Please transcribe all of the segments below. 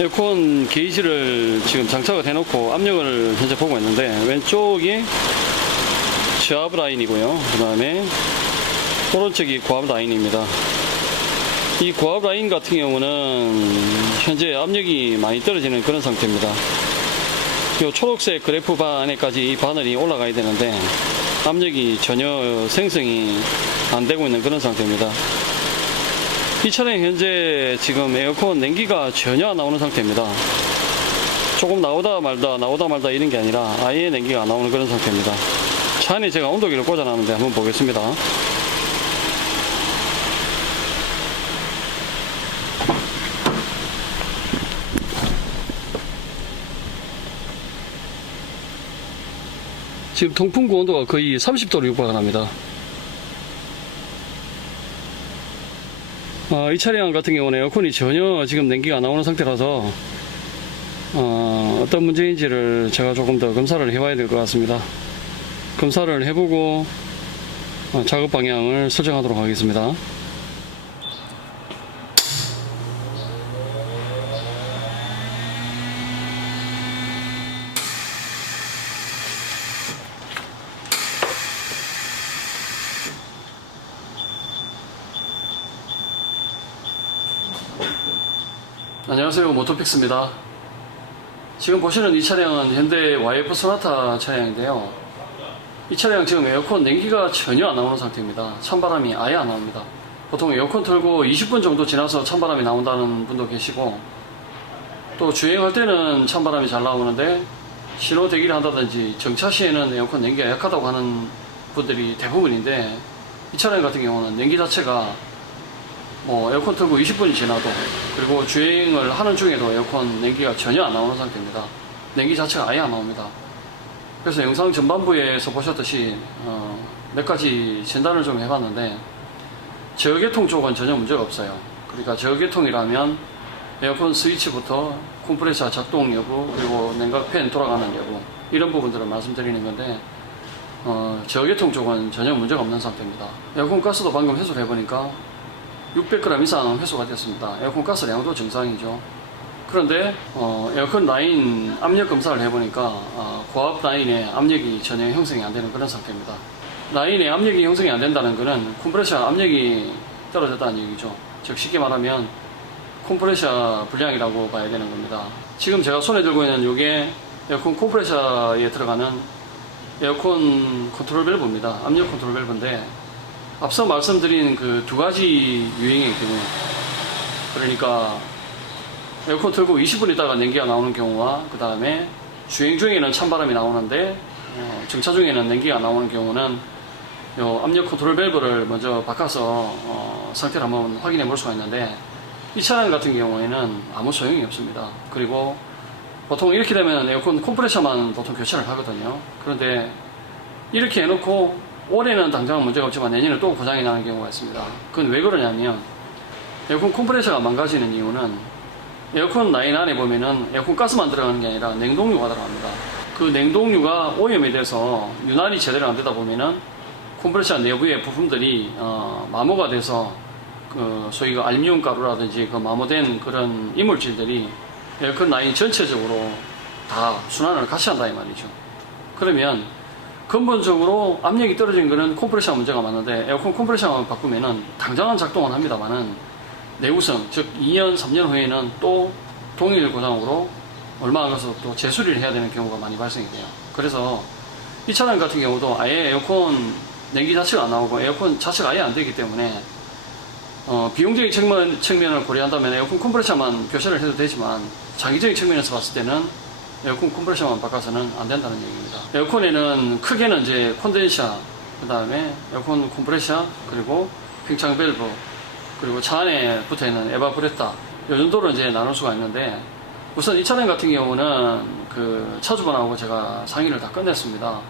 에어컨 게이지를 지금 장착을 해놓고 압력을 현재 보고 있는데, 왼쪽이 저압 라인이고요. 그 다음에 오른쪽이 고압 라인입니다. 이 고압 라인 같은 경우는 현재 압력이 많이 떨어지는 그런 상태입니다. 이 초록색 그래프 바늘까지 이 바늘이 올라가야 되는데 압력이 전혀 생성이 안 되고 있는 그런 상태입니다. 이 차량 현재 지금 에어컨 냉기가 전혀 안 나오는 상태입니다. 조금 나오다 말다 이런 게 아니라 아예 냉기가 안 나오는 그런 상태입니다. 차 안에 제가 온도계를 꽂아놨는데 한번 보겠습니다. 지금 통풍구 온도가 거의 30도로 육박을 합니다. 이 차량 같은 경우는 에어컨이 전혀 지금 냉기가 안 나오는 상태라서 어떤 문제인지를 제가 조금 더 검사를 해봐야 될 것 같습니다. 검사를 해보고 작업 방향을 설정하도록 하겠습니다. 안녕하세요, 모토픽스입니다. 지금 보시는 이 차량은 현대 YF 소나타 차량인데요. 이 차량 지금 에어컨 냉기가 전혀 안 나오는 상태입니다. 찬바람이 아예 안 나옵니다. 보통 에어컨 틀고 20분 정도 지나서 찬바람이 나온다는 분도 계시고, 또 주행할 때는 찬바람이 잘 나오는데 신호 대기를 한다든지 정차 시에는 에어컨 냉기가 약하다고 하는 분들이 대부분인데, 이 차량 같은 경우는 냉기 자체가 에어컨 틀고 20분이 지나도, 그리고 주행을 하는 중에도 에어컨 냉기가 전혀 안 나오는 상태입니다. 냉기 자체가 아예 안 나옵니다. 그래서 영상 전반부에서 보셨듯이 몇 가지 진단을 좀 해봤는데, 저계통 쪽은 전혀 문제가 없어요. 그러니까 저계통이라면 에어컨 스위치부터 컴프레셔 작동 여부, 그리고 냉각 팬 돌아가는 여부, 이런 부분들을 말씀드리는 건데, 저계통 쪽은 전혀 문제가 없는 상태입니다. 에어컨 가스도 방금 회수를 해보니까 600g 이상 회수가 됐습니다. 에어컨 가스량도 정상이죠. 그런데 에어컨 라인 압력 검사를 해보니까 고압 라인에 압력이 전혀 형성이 안 되는 그런 상태입니다. 라인에 압력이 형성이 안 된다는 것은 컴프레셔 압력이 떨어졌다는 얘기죠. 즉 쉽게 말하면 컴프레셔 불량이라고 봐야 되는 겁니다. 지금 제가 손에 들고 있는 이게 에어컨 컴프레셔에 들어가는 에어컨 컨트롤 밸브입니다. 압력 컨트롤 밸브인데, 앞서 말씀드린 그 두 가지 유형의 경우, 그러니까 에어컨 틀고 20분 있다가 냉기가 나오는 경우와, 그 다음에 주행 중에는 찬바람이 나오는데 정차 중에는 냉기가 나오는 경우는 요 압력 컨트롤 밸브를 먼저 바꿔서 상태를 한번 확인해 볼 수가 있는데, 이 차량 같은 경우에는 아무 소용이 없습니다. 그리고 보통 이렇게 되면 에어컨 컴프레셔만 보통 교체를 하거든요. 그런데 이렇게 해놓고 올해는 당장 문제가 없지만 내년에 또 고장이 나는 경우가 있습니다. 그건 왜 그러냐면, 에어컨 컴프레셔가 망가지는 이유는 에어컨 라인 안에 보면은 에어컨 가스만 들어가는 게 아니라 냉동유가 들어갑니다. 그 냉동유가 오염이 돼서 윤활이 제대로 안 되다 보면은 컴프레셔 내부의 부품들이 마모가 돼서 그 소위 그 알루미늄 가루라든지 그 마모된 그런 이물질들이 에어컨 라인 전체적으로 다 순환을 같이 한다 이 말이죠. 그러면 근본적으로 압력이 떨어진 거는 컴프레셔 문제가 많은데, 에어컨 컴프레셔만 바꾸면은 당장은 작동은 합니다만은 내구성, 즉 2년, 3년 후에는 또 동일 고장으로 얼마 안 가서 또 재수리를 해야 되는 경우가 많이 발생이 돼요. 그래서 이 차량 같은 경우도 아예 에어컨 냉기 자체가 안 나오고 에어컨 자체가 아예 안 되기 때문에 비용적인 측면을 고려한다면 에어컨 컴프레셔만 교체를 해도 되지만, 장기적인 측면에서 봤을 때는 에어컨 컴프레셔만 바꿔서는 안 된다는 얘기입니다. 에어컨에는 크게는 이제 콘덴샤, 그 다음에 에어컨 컴프레셔, 그리고 팽창 밸브, 그리고 차 안에 붙어 있는 에바브레타, 요 정도로 이제 나눌 수가 있는데, 우선 이 차량 같은 경우는 그 차주분하고 제가 상의를 다 끝냈습니다.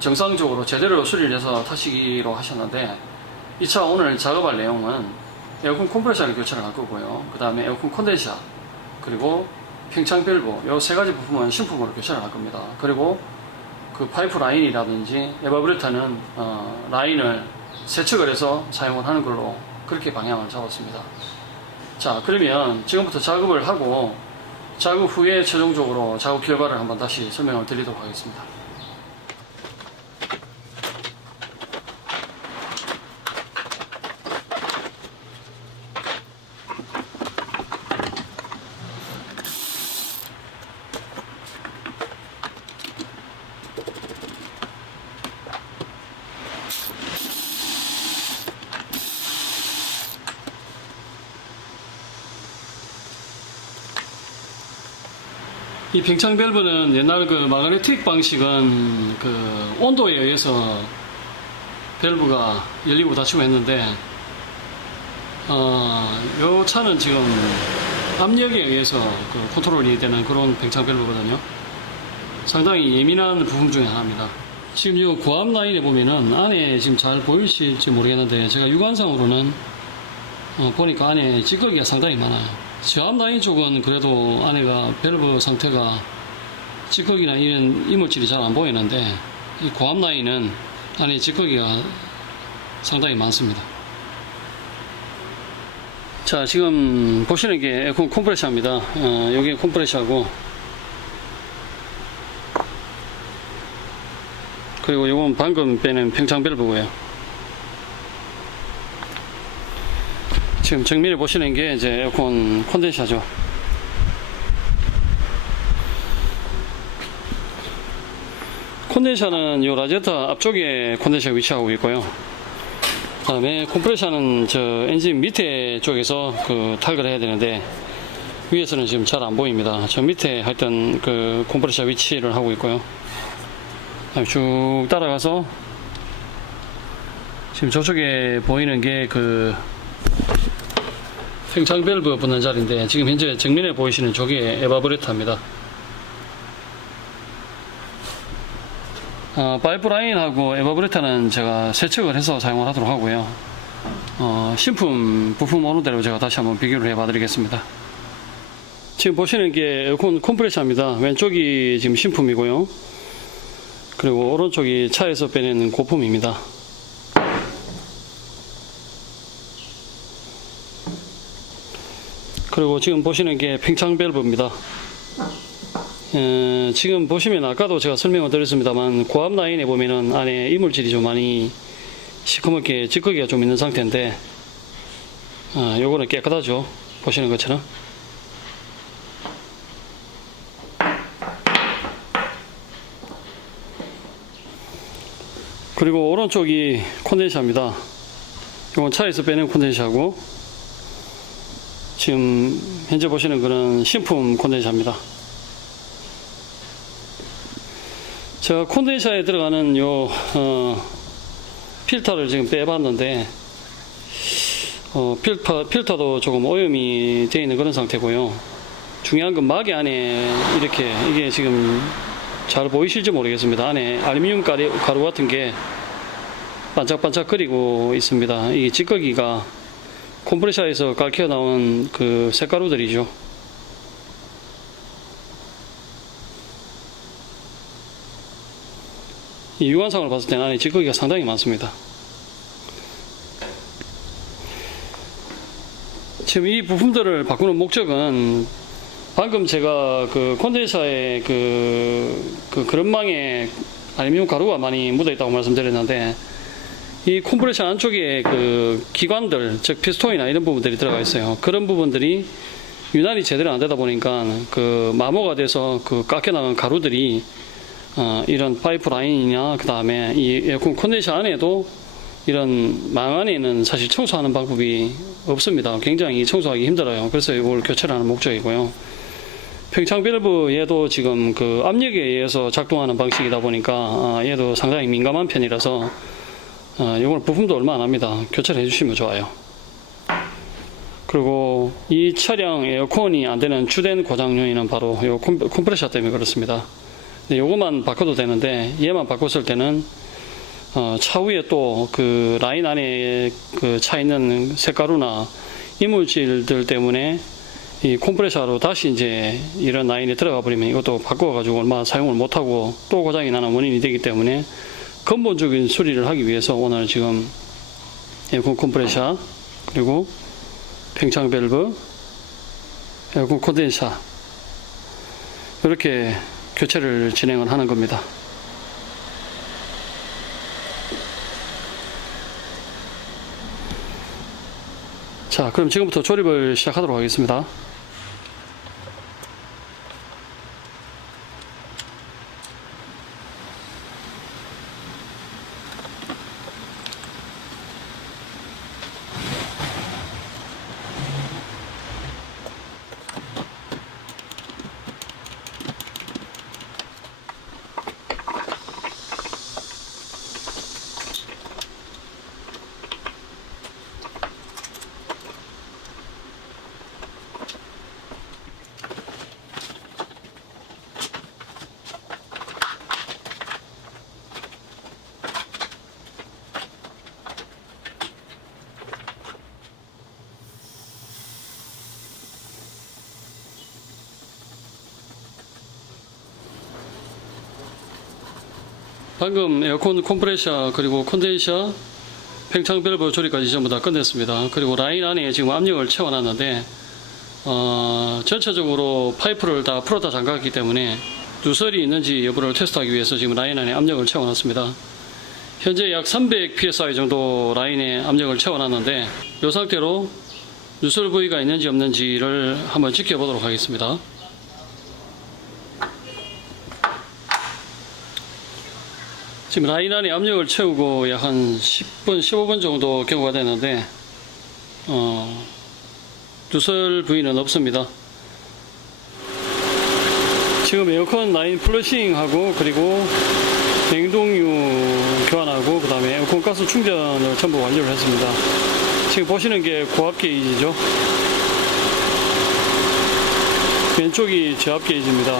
정상적으로 제대로 수리를 해서 타시기로 하셨는데, 이 차 오늘 작업할 내용은 에어컨 컴프레셔를 교체를 할 거고요. 그 다음에 에어컨 콘덴샤, 그리고 팽창 밸브, 요 세 가지 부품은 신품으로 교체를 할 겁니다. 그리고 그 파이프 라인이라든지 에바브레타는 라인을 세척을 해서 사용을 하는 걸로 그렇게 방향을 잡았습니다. 자, 그러면 지금부터 작업을 하고 작업 후에 최종적으로 작업 결과를 한번 다시 설명을 드리도록 하겠습니다. 이 팽창 밸브는 옛날 그 마그네틱 방식은 그 온도에 의해서 밸브가 열리고 닫히고 했는데, 요 차는 지금 압력에 의해서 그 컨트롤이 되는 그런 팽창 밸브거든요. 상당히 예민한 부품 중에 하나입니다. 지금 이 고압 라인에 보면은 안에 지금 잘 보이실지 모르겠는데, 제가 육안상으로는 보니까 안에 찌꺼기가 상당히 많아요. 저압 라인 쪽은 그래도 안에가 밸브 상태가 찌꺼기나 이런 이물질이 잘 안 보이는데, 이 고압 라인은 안에 찌꺼기가 상당히 많습니다. 자, 지금 보시는 게 에어컨 컴프레셔입니다. 여기 컴프레셔하고, 그리고 이건 방금 빼낸 팽창 밸브고요. 지금 정면에 보시는 게 이제 에어컨 콘덴서죠. 콘덴서는 이 라디에이터 앞쪽에 콘덴서가 위치하고 있고요. 그 다음에 컴프레셔는 저 엔진 밑에 쪽에서 그 탈거를 해야 되는데, 위에서는 지금 잘 안 보입니다. 저 밑에 하여튼 그 컴프레셔 위치를 하고 있고요. 쭉 따라가서 지금 저쪽에 보이는 게 그 팽창 밸브 붙는 자리인데, 지금 현재 정면에 보이시는 저게 에바브레터입니다. 파이프라인하고 에바브레터는 제가 세척을 해서 사용을 하도록 하고요. 신품 부품 어느 대로 제가 다시 한번 비교를 해봐 드리겠습니다. 지금 보시는 게 에어컨 컴프레셔입니다. 왼쪽이 지금 신품이고요. 그리고 오른쪽이 차에서 빼내는 고품입니다. 그리고 지금 보시는 게 팽창 밸브입니다. 지금 보시면 아까도 제가 설명을 드렸습니다만, 고압 라인에 보면은 안에 이물질이 좀 많이 시커멓게 찌꺼기가 좀 있는 상태인데, 요거는 깨끗하죠. 보시는 것처럼. 그리고 오른쪽이 콘덴서입니다. 이건 차에서 빼낸 콘덴서하고, 지금 현재 보시는 거는 신품 콘덴서입니다. 제가 콘덴서에 들어가는 요 필터를 지금 빼봤는데, 필터도 조금 오염이 되어 있는 그런 상태고요. 중요한 건 막이 안에 이렇게, 이게 지금 잘 보이실지 모르겠습니다. 안에 알루미늄 가루 같은 게 반짝반짝거리고 있습니다. 이 찌꺼기가 컴프레셔에서 갈켜 나온 그 색가루들이죠. 이 육안상으로 봤을 때는 안에 찌꺼기가 상당히 많습니다. 지금 이 부품들을 바꾸는 목적은, 방금 제가 그 콘덴서의 그 그런망에 알루미늄 가루가 많이 묻어 있다고 말씀드렸는데, 이 컴프레셔 안쪽에 그 기관들, 즉 피스톤이나 이런 부분들이 들어가 있어요. 그런 부분들이 유난히 제대로 안 되다 보니까 그 마모가 돼서 그 깎여 나간 가루들이 이런 파이프 라인이나 그 다음에 이 에어컨 컨덴서 안에도 이런 망 안에는 사실 청소하는 방법이 없습니다. 굉장히 청소하기 힘들어요. 그래서 이걸 교체를 하는 목적이고요. 팽창 밸브 얘도 지금 그 압력에 의해서 작동하는 방식이다 보니까 얘도 상당히 민감한 편이라서 이건 부품도 얼마 안 합니다. 교체를 해주시면 좋아요. 그리고 이 차량 에어컨이 안 되는 주된 고장 요인은 바로 이 컴프레셔 때문에 그렇습니다. 근데 요것만 바꿔도 되는데, 얘만 바꿨을 때는 차후에 또 그 라인 안에 그 차 있는 색가루나 이물질들 때문에 이 컴프레셔로 다시 이제 이런 라인에 들어가 버리면 이것도 바꿔가지고 얼마 사용을 못하고 또 고장이 나는 원인이 되기 때문에, 근본적인 수리를 하기 위해서 오늘 지금 에어컨 컴프레셔 그리고 팽창 밸브, 에어컨 콘덴사 이렇게 교체를 진행을 하는 겁니다. 자, 그럼 지금부터 조립을 시작하도록 하겠습니다. 방금 에어컨 컴프레셔 그리고 컨덴서 팽창 밸브 조립까지 전부 다 끝냈습니다. 그리고 라인 안에 지금 압력을 채워놨는데 전체적으로 파이프를 다 풀었다 잠갔기 때문에 누설이 있는지 여부를 테스트하기 위해서 지금 라인 안에 압력을 채워놨습니다. 현재 약 300 psi 정도 라인에 압력을 채워놨는데 이 상태로 누설 부위가 있는지 없는지를 한번 지켜보도록 하겠습니다. 지금 라인 안에 압력을 채우고 약 한 10분, 15분 정도 경과가 되는데 누설 부위는 없습니다. 지금 에어컨 라인 플러싱하고 그리고 냉동유 교환하고 그 다음에 에어컨 가스 충전을 전부 완료를 했습니다. 지금 보시는 게 고압 게이지죠. 왼쪽이 저압 게이지입니다.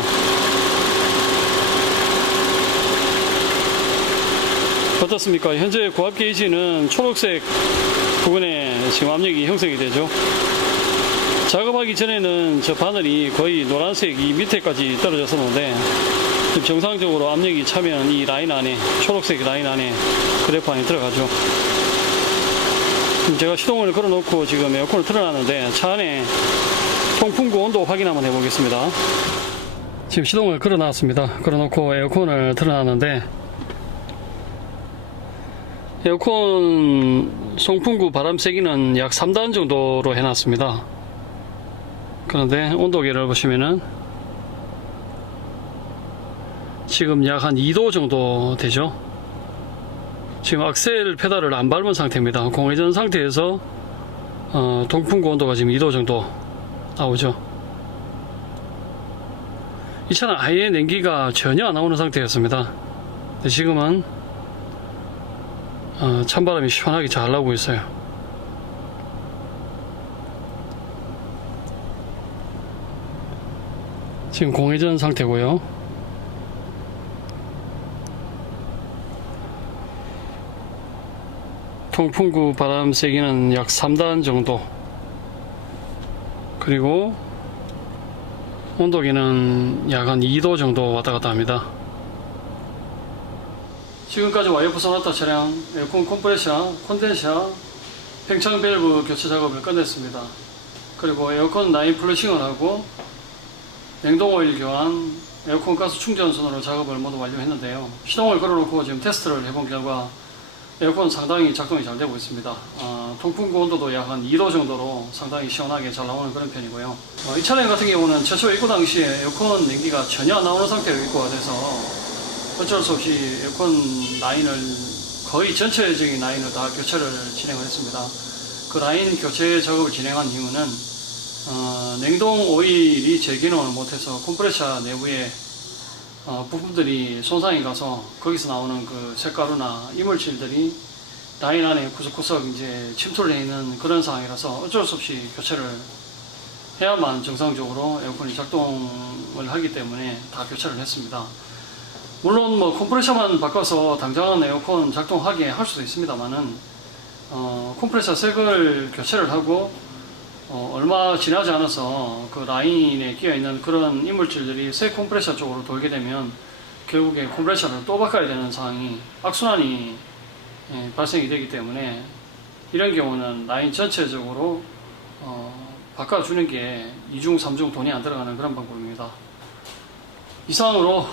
어떻습니까? 현재 고압 게이지는 초록색 부분에 지금 압력이 형성이 되죠. 작업하기 전에는 저 바늘이 거의 노란색이 밑에까지 떨어졌었는데 정상적으로 압력이 차면 이 라인 안에, 초록색 라인 안에 그래프 안에 들어가죠. 제가 시동을 걸어 놓고 지금 에어컨을 틀어놨는데 차 안에 통풍구 온도 확인 한번 해보겠습니다. 지금 시동을 걸어 놨습니다. 걸어 놓고 에어컨을 틀어놨는데 에어컨 송풍구 바람 세기는 약 3단 정도로 해놨습니다. 그런데 온도계를 보시면은 지금 약 한 2도 정도 되죠. 지금 악셀 페달을 안 밟은 상태입니다. 공회전 상태에서 동풍구 온도가 지금 2도 정도 나오죠. 이 차는 아예 냉기가 전혀 안 나오는 상태였습니다. 근데 지금은 찬바람이 시원하게 잘 나오고 있어요. 지금 공회전 상태고요. 통풍구 바람 세기는 약 3단 정도, 그리고 온도계는 약 한 2도 정도 왔다 갔다 합니다. 지금까지 와이어프 소나타 차량 에어컨 컴프레셔, 콘덴서, 팽창 밸브 교체 작업을 끝냈습니다. 그리고 에어컨 라인 플러싱을 하고 냉동 오일 교환, 에어컨 가스 충전 순으로 작업을 모두 완료했는데요. 시동을 걸어놓고 지금 테스트를 해본 결과 에어컨 상당히 작동이 잘 되고 있습니다. 통풍구 온도도 약 한 2도 정도로 상당히 시원하게 잘 나오는 그런 편이고요. 이 차량 같은 경우는 최초 입고 당시에 에어컨 냉기가 전혀 안 나오는 상태로 입고가 돼서 어쩔 수 없이 에어컨 라인을 거의 전체적인 라인을 다 교체를 진행을 했습니다. 그 라인 교체 작업을 진행한 이유는 냉동 오일이 제기능을 못해서 컴프레셔 내부에 부품들이 손상이 가서 거기서 나오는 그 색가루나 이물질들이 라인 안에 구석구석 이제 침투를 해 있는 그런 상황이라서 어쩔 수 없이 교체를 해야만 정상적으로 에어컨이 작동을 하기 때문에 다 교체를 했습니다. 물론 뭐 컴프레셔만 바꿔서 당장은 에어컨 작동하게 할 수도 있습니다만은 컴프레셔 색을 교체를 하고 얼마 지나지 않아서 그 라인에 끼어 있는 그런 이물질들이 새 컴프레셔 쪽으로 돌게 되면 결국에 컴프레셔를 또 바꿔야 되는 상황이 악순환이 발생이 되기 때문에 이런 경우는 라인 전체적으로 바꿔주는 게 2중, 3중 돈이 안 들어가는 그런 방법입니다. 이상으로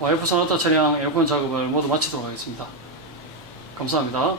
YF 소나타 차량 에어컨 작업을 모두 마치도록 하겠습니다. 감사합니다.